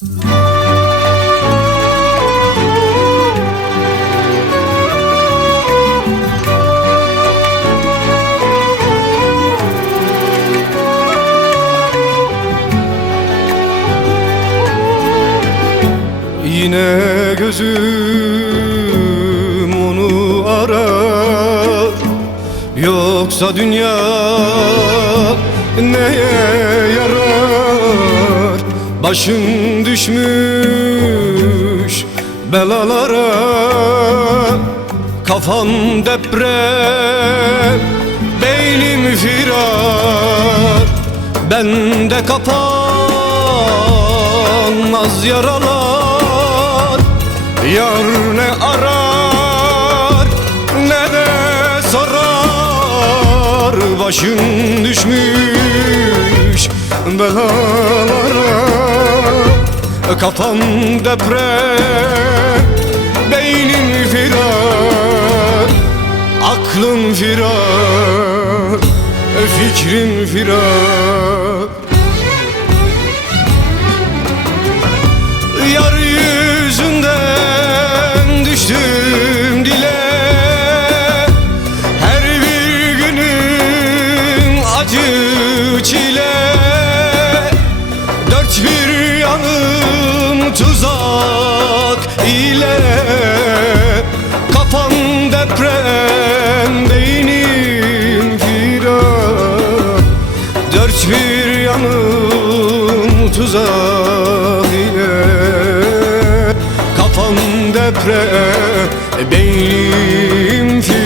Yine gözüm onu arar, yoksa dünya neye yarar? Başım düşmüş belalara, kafam deprem, beynim firar. Bende kapanmaz yaralar, yar ne arar ne de sorar. Başım düşmüş belalara, kafam deprem, beynim firar. Aklım firar, fikrim firar. Yar yüzünden düştüm dile, her bir günüm acı çile. Dört bir yanım tuzak ile, kafam deprem, beynim firar. Dört bir yanım tuzak ile, kafam deprem, beynim firar.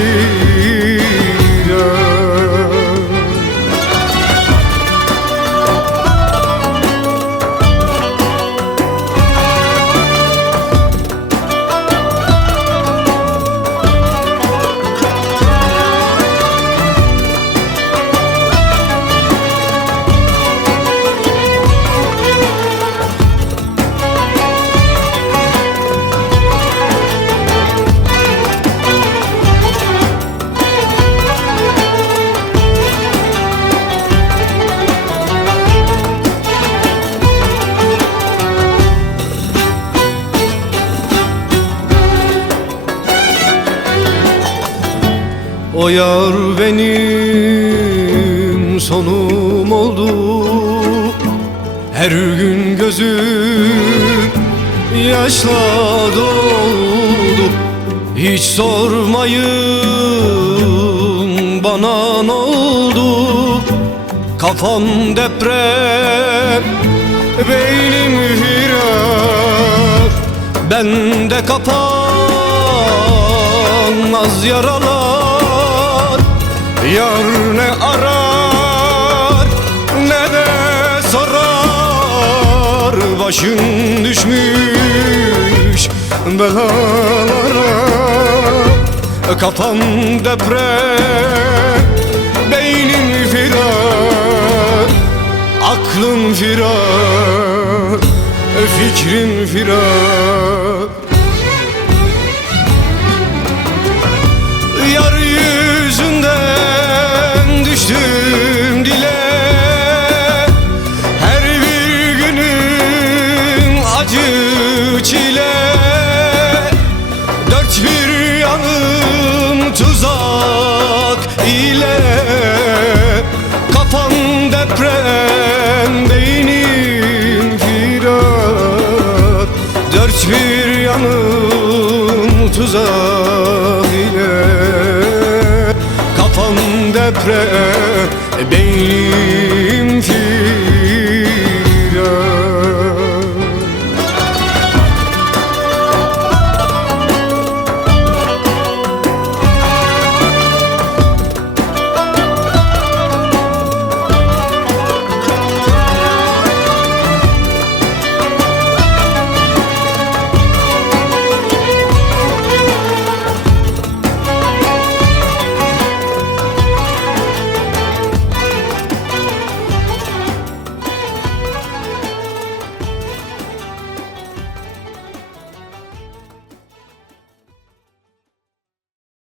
O yar benim sonum oldu, her gün gözüm yaşla doldu. Hiç sormayın bana ne oldu, kafam deprem, beynim firar. Bende kapanmaz yaralar, yar ne arar ne de sorar. Başım düşmüş belalara, kafam deprem, beynim firar. Aklım firar, fikrim firar. Yar yüzünden düştüm dile, her bir günüm acı çile. Dört bir yanım tuzak ile, kafam deprem, beynim firar. Dört bir yanım tuzak ile, kafam deprem,